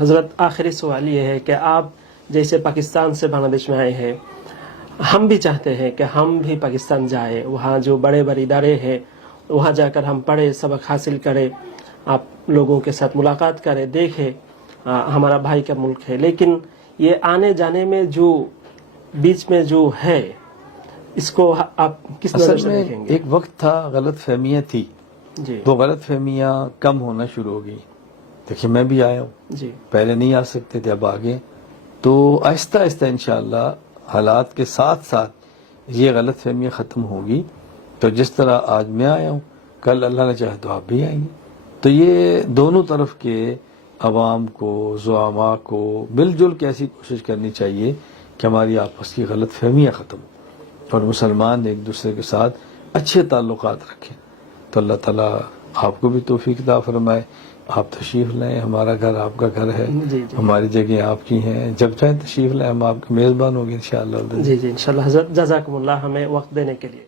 حضرت آخری سوال یہ ہے کہ آپ جیسے پاکستان سے بنگلہ دیش میں آئے ہیں، ہم بھی چاہتے ہیں کہ ہم بھی پاکستان جائیں، وہاں جو بڑے بڑے ادارے ہیں وہاں جا کر ہم پڑھیں، سبق حاصل کریں، آپ لوگوں کے ساتھ ملاقات کریں، دیکھیں ہمارا بھائی کا ملک ہے، لیکن یہ آنے جانے میں جو بیچ میں جو ہے اس کو آپ کس نظر سے دیکھیں گے؟ ایک وقت تھا غلط فہمیاں تھی، جی وہ غلط فہمیاں کم ہونا شروع ہو گئی. دیکھیے میں بھی آیا ہوں، جی پہلے نہیں آ سکتے تھے، اب آگے. تو آہستہ آہستہ انشاءاللہ حالات کے ساتھ ساتھ یہ غلط فہمیاں ختم ہوگی. تو جس طرح آج میں آیا ہوں، کل اللہ نے چاہے تو آپ بھی آئیں گے. تو یہ دونوں طرف کے عوام کو، زعماء کو مل جل کے ایسی کوشش کرنی چاہیے کہ ہماری آپس کی غلط فہمیاں ختم ہوں اور مسلمان ایک دوسرے کے ساتھ اچھے تعلقات رکھیں. تو اللہ تعالیٰ آپ کو بھی توفیق عطا فرمائے. آپ تشریف لیں، ہمارا گھر آپ کا گھر ہے، جی جی ہماری جگہ آپ کی ہیں. جب چاہیں تشریف لیں، ہم آپ کے میزبان ہوں گے انشاءاللہ. جی انشاءاللہ. حضرت جزاکم اللہ ہمیں وقت دینے کے لیے.